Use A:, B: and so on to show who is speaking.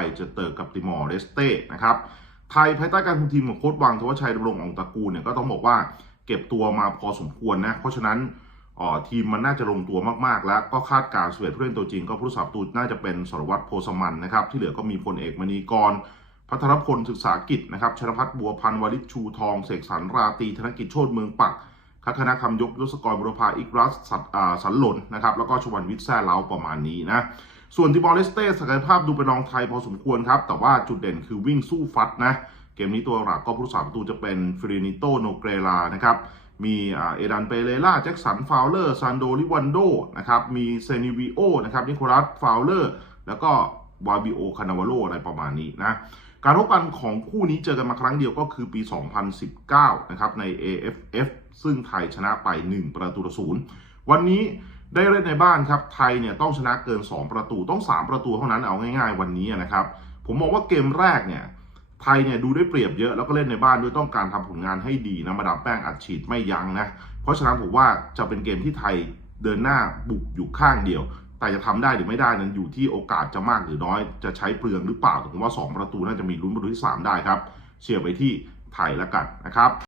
A: ยจะเจอกับติมอร์เลสเต้นะครับไทยภายใต้การคุมทีมของโค้ชวังทวชชัยดำรงองตระกูลเนี่ยก็ต้องบอกว่าเก็บตัวมาพอสมควรนะเพราะฉะนั้นออทีมมันน่าจะลงตัวมากๆ แล้วก็คาดการณ์สเวตผู้เล่นตัวจริงก็ผู้รักษาประตูน่าจะเป็นสรวัตรโพสมันนะครับที่เหลือก็มีพลเอกมณีกร พัทรพลศึกษากิจนะครับชนพัฒน์บัวพันธ์วลิชูทองเสกสรรราตีธนกิจโชติเมืองปักคัทนาคำยกยศกรบุรพาอิกรัสสัตอ่าสันหล่นนะครับแล้วก็ชวันวิทย์แซ่เล้าประมาณนี้นะ ส่วนที่บอลเลสเต้ศักยภาพดูเป็นรองไทยพอสมควรครับ แต่ว่าจุดเด่นคือวิ่งสู้ฟัดนะ เกมนี้ตัวหลักก็ผู้รักษาประตูจะเป็นฟรินิโตโนเกรลานะครับ มีอ่าเอดันเปเรล่า แจ็คสัน ฟาวเลอร์ ซานโดลิวันโดนะครับ มีเซนิวิโอนะครับ นิโคลัส ฟาวเลอร์ แล้วก็วาบิโอ คานาวาโลอะไรประมาณนี้นะการพบกันของคู่นี้เจอกันมาครั้งเดียวก็คือปี 2019 นะครับใน AFF ซึ่งไทยชนะไป 1 ประตูต่อศูนย์วันนี้ ได้เล่นในบ้านครับ ไทยเนี่ยต้องชนะเกิน 2 ประตูต้อง 3 ประตูเท่านั้นเอาง่าย ๆ วันนี้นะครับ ผมมองว่าเกมแรกเนี่ยไทยเนี่ยดูได้เปรียบเยอะแล้วก็เล่นในบ้านด้วยต้องการทำผลงานให้ดีนะมาดามแป้งอัดฉีดไม่ยั้งนะเพราะฉะนั้นผมว่าจะเป็นเกมที่ไทยเดินหน้าบุกอยู่ข้างเดียว แต่จะทำได้หรือไม่ได้นั้นอยู่ที่โอกาสจะมากหรือน้อย จะใช้เปลืองหรือเปล่าผมว่า 2 ประตูน่าจะมีลุ้นประตูที่ 3 ได้ครับเชียร์ไปที่ไทยแล้วกันนะครับ